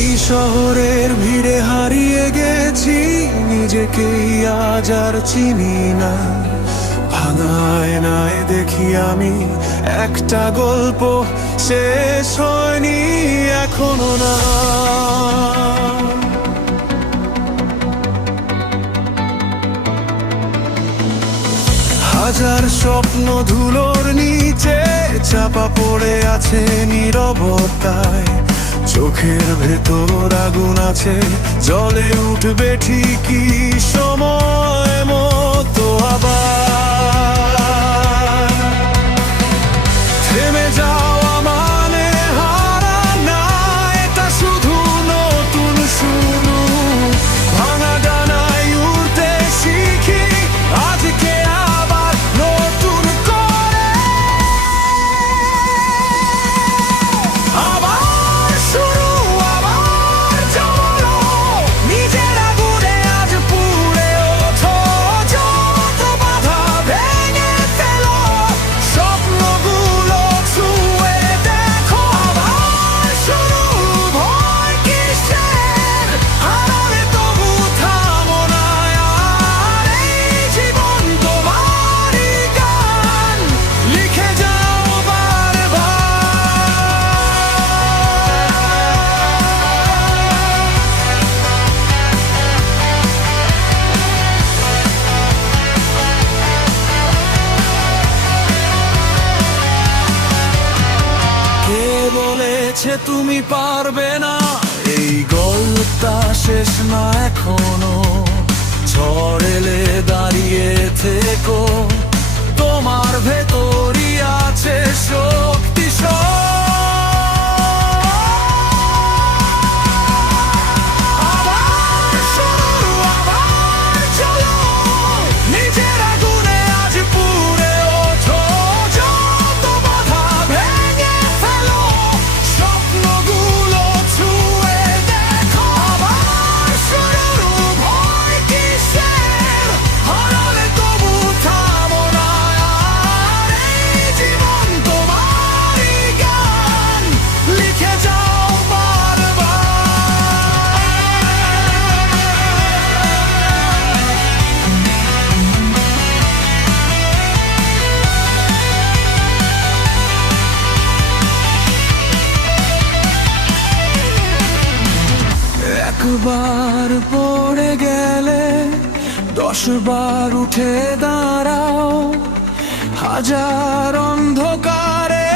এই শহরের ভিড়ে হারিয়ে গেছি নিজেকেই, আজ আর চিনি না। ভাঙা আয়নায় দেখি আমি একটা গল্প, শেষ হয়নি এখনো না। হাজার স্বপ্ন ধুলোর নিচে চাপা পড়ে আছে নীরবতায়। চোখের ভেতর আগুন আছে, জ্বলে উঠবে ঠিকই সময় মতো আবার। থেমে যাওয়া মানে হারা না, এটা শুধু নতুন শুরু। ভাঙা ডানায় উড়তে শিখি আজকে আবার নতুন করে। আবার শুরু, আবার চলো, নিজের আগুনে আজ পুড়ে ওঠো। যত বাধা ভেঙে ফেলো, স্বপ্নগুলো ছুঁয়ে দেখো। আবার শুরু, ভয় কিসের? হারালে তবু থামো না। আর এই জীবন তোমারই গান, লিখে যাও বারবার। কে বলেছে তুমি পারবে না? এই গল্পটা শেষ না এখনো। ঝড় এলে দাঁড়িয়ে থেকো, তোমার ভেতরই আছে শক্তি। আবার শুরু, আবার চলো, নিজের আগুনে আজ পুড়ে ওঠো। যত বাধা ভেঙে ফেলো, স্বপ্নগুলো ছুঁয়ে দেখো। আবার শুরু, ভয় কিসের? হারালে তবু থামো না। আর এই জীবন তোমারই গান, লিখে যাও বারবার। একবার পড়ে গেলে 10 বার উঠে দাঁড়াও। হাজার অন্ধকারে